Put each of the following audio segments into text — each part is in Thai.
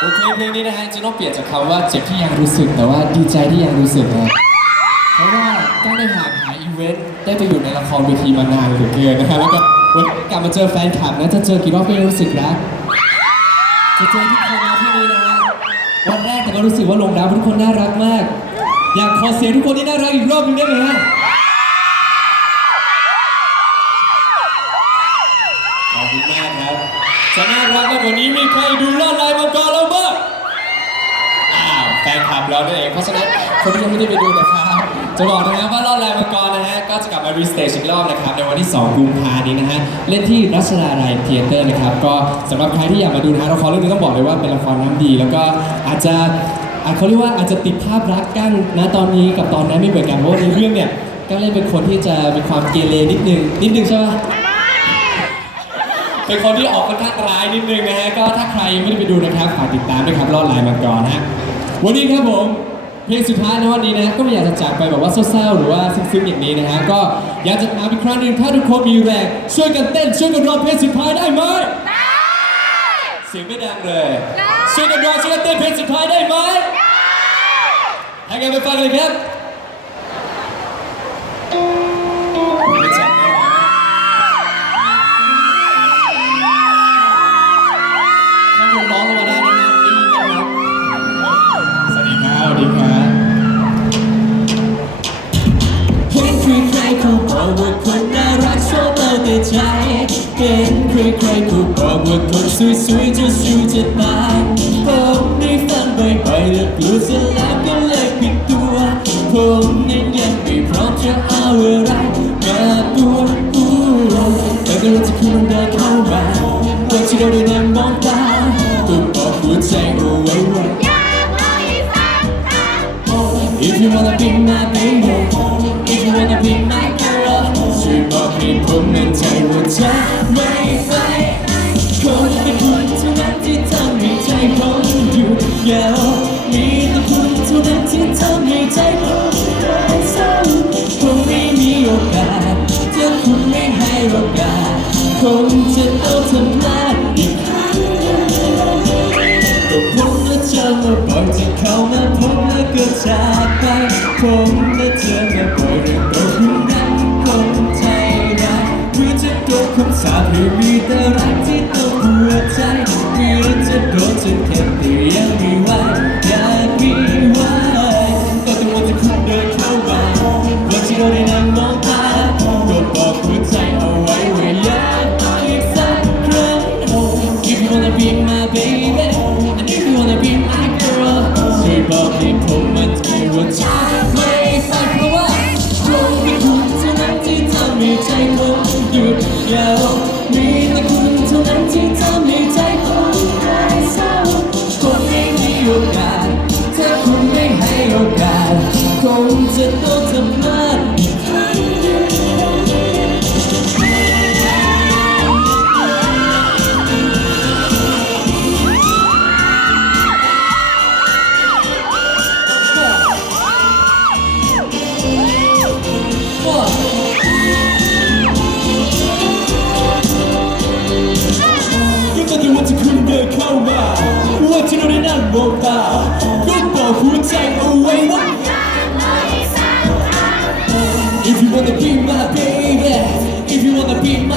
โอเคเพลงนี้นะฮะจะต้องเปลี่ยนจากคำว่าเจ็บที่ยังรู้สึกแต่ว่าดีใจที่ยังรู้สึกนะเพราะว่าต้องได้ห่างหายอีเวนต์ได้ไปอยู่ในละครเวทีมานานเหลือเกินนะฮะแล้วก็วันนี้กลับมาเจอแฟนคลับนะจะเจอกี่รอบก็ยังรู้สึกรักจะเจอทุกคนนะที่นี่นะฮะวันแรกแต่ก็รู้สึกว่าลงรักทุกคนน่ารักมาก อยากขอเสียงทุกคนที่น่ารักอีกรอบหนึงได้ไหมฮะขอบคุณมากครับจะน่ารักมากกว่านี้มีใครดูลอดลายมา คลับเรานั่นเองเพราะฉะนั้นคนที่ยังไม่ได้ไปดูนะครับจะบอกนะครับว่ารอดแรงมังกรนะฮะก็จะกลับมารีสเตจอีกรอบนะครับในวันที่ 2 กุมภาพันธ์นี้นะฮะเล่นที่รัชดาลัยเทเตอร์นะครับก็สำหรับใครที่อยากมาดูนะฮะละครเรื่องนี้ต้องบอกเลยว่าเป็นละครน้ำดี แล้วก็อาจจะอาจเขาเรียกว่าอาจจะติดภาพรักกั้งนะตอนนี้กับตอนนั้นไม่เหมือนกันเพราะว่าในเรื่องเนี่ยก็เล่นเป็นคนที่จะมีความเกเรนิดนึงนิดนึงใช่ไหม เป็นคนที่ออกค่อนข้างร้ายนิดนึงนะฮะก็ถ้าใครยังไม่ได้ไปดูนะครับฝากติดตามด้วยครับรอดลายมังกรนะฮะวันนี้ครับผมเพลงสุดท้ายในวันนี้นะก็ไม่อยากจะจากไปแบบว่าเศร้าๆหรือว่าซึ้งๆอย่างนี้นะฮะก็อยากจะถามอีกครั้งหนึ่งถ้าทุกคนมีแรงช่วยกันเต้นช่วยกันร้องเพลงสุดท้ายได้ไหมเสียงไม่ดังเลยช่วยกันร้องช่วยกันเต้นเพลงสุดท้ายได้ไหมให้กันไปฟังเลยครับ แต่ใจเห็นใครๆเขาบอกว่าคนสวยๆจะสู้จะตายผมได้ฟังบ่อยๆแล้วกลัวเสียแล้วก็เลยปิดตัวผมนั้นยังไม่พร้อมจะเอาอะไรมาตัวผู้แต่ก็รู้จะคืนมันเดินเข้ามาวันที่เราได้นั่งมองตาก็บอกหัวใจเอาไว้ว่า If you wanna be my baby If you wanna be my girl ช่วย บอกให้ผมมั่นใจว่าจะไม่ไปคนเป็นคุณเท่านั้นที่ทำให้ใจผมหยุดยาวมีแต่คุณเท่านั้นที่ทำให้ใจผมเศร้าคงไม่มีโอกาสถ้าคุณไม่ให้โอกาสคงจะต้องทำพลาดอีกครั้งก็ผมและเธอมาบอยที่เข้ามาพบแล้วก็จากไปผมและเธอ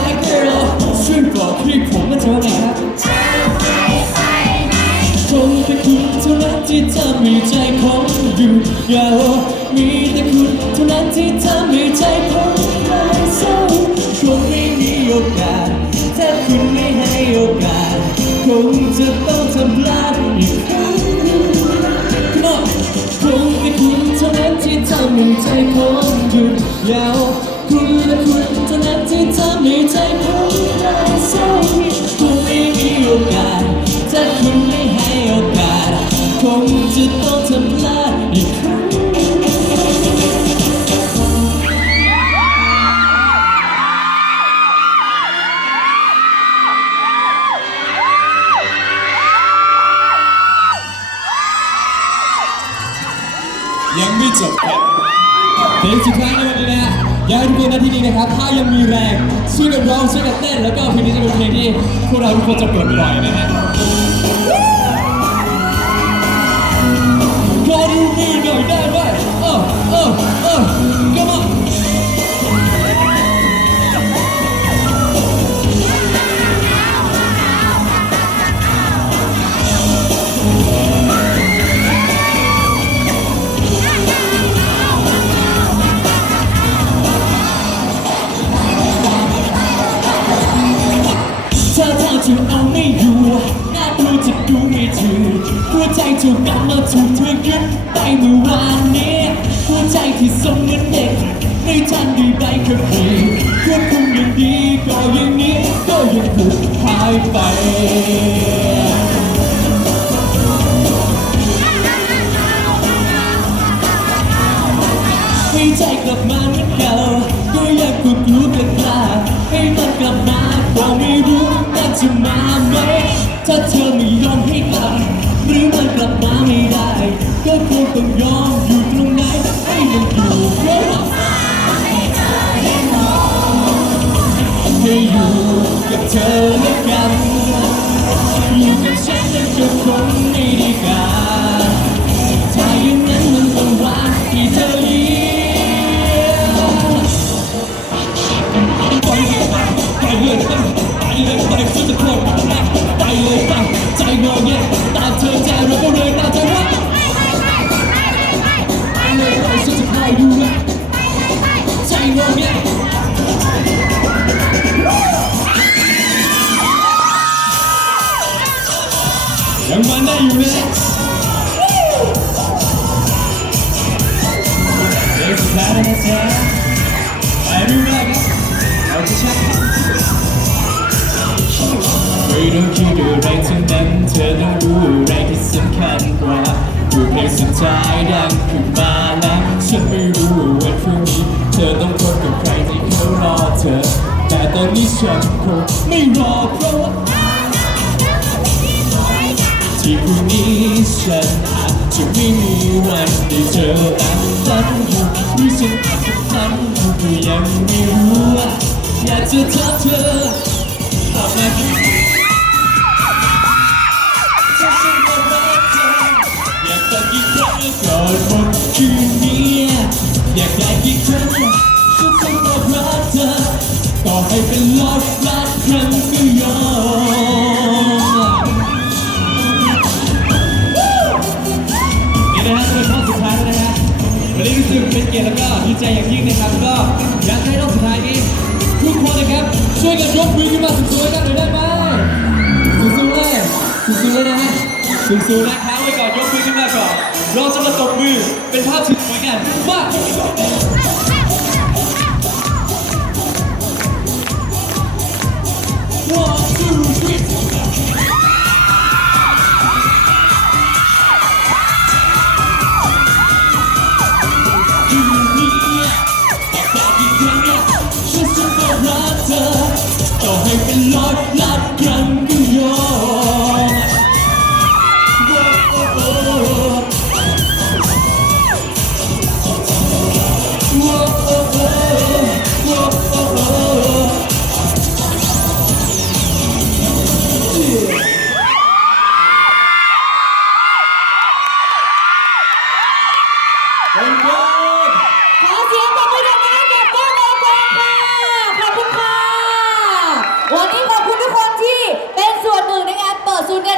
wanna be my girl ช่วยบอกให้ผมมาเท่าไหร่ครับคงเป็นคุณเท่านั้นที่ทำให้ใจผมหยุดยาวมีแต่คุณเท่านั้นที่ทำให้ใจผมหายเศร้าคงไม่มีโอกาส ถ้าคุณไม่ให้โอกาส คงจะต้องทำลาดอีกครั้ง Come on คงเป็นคุณเท่านั้นที่ทำให้ใจผมหยุดยาว ให้ใจผมหายเศร้าคงไม่มีโอกาสถ้าคุณไม่ให้โอกาสคงจะต้องทำลาดอีกครั้งยังไม่จบครับเพลงสุดท้ายในวันนี้นะ อยากให้ทุกคนนะที่นี่นะครับ ถ้ายังมีแรงช่วยกันร้องช่วยกันเต้น แล้วก็เพลงนี้จะเป็นเพลงที่พวกเราทุกคนจะเปิดบ่อยนะฮะ ไม่ทันได้ใบขับขี่ควบคุมอย่างดีก็อย่างนี้ก็ยังถูกหายไปให้ใจกลับมาเหมือนเก่าก็ยังกลัวกลัวกล้าให้มันกลับมาก็ไม่รู้มันจะมาไหมถ้าเธอไม่ยอมให้กลับหรือมันกลับมาไม่ได้ ก็คงต้องยอมอยู่ อยู่กับเธอแล้วกันอยู่กับฉันนั้นก็คงไม่ได้การถ้า ยังมันได้อยู่นะเดี๋ยวสุดท้ายนะจ๊ะไปดูแลกันเอาจะชักไม่ต้องคิดอะไรทั้งนั้นเธอต้องรู้อะไรที่สำคัญกว่าดูเพลงสุดท้ายดังขึ้นมาแล้วฉันไม่รู้วันพรุ่งนี้เธอต้องพบกับใครที่เขารอเธอ แต่ตอนนี้ฉันคงไม่รอเพราะ ที่พรุ่งนี้ฉันอาจจะไม่มีวันได้เจอแต่ฝันอยู่หรือฉันอาจจะฝันอยู่ก็ยังไม่รู้ว่าอยากจะถามเธอทำไมถึงฉันจะมารักเธออยากฟังกี่ครั้งก่อนหมดคืนนี้อยากได้กี่ครั้งฉันจะมารักเธอต่อให้เป็นร้อยล้านครั้งก็ เกียรติแล้วก็ดีใจอย่างยิ่งนะครับ ก็อยากให้รอบสุดท้ายนี้ทุกคนนะครับ ช่วยกันยกมือขึ้นมาสูงๆกันหน่อยได้ไหมสูงๆเลยสูงๆเลยนะฮะสูงๆนะครับไว้ก่อนยกมือขึ้นมาก่อนเราจะมาตบมือเป็นภาพสวยกันมา hit the yard, not.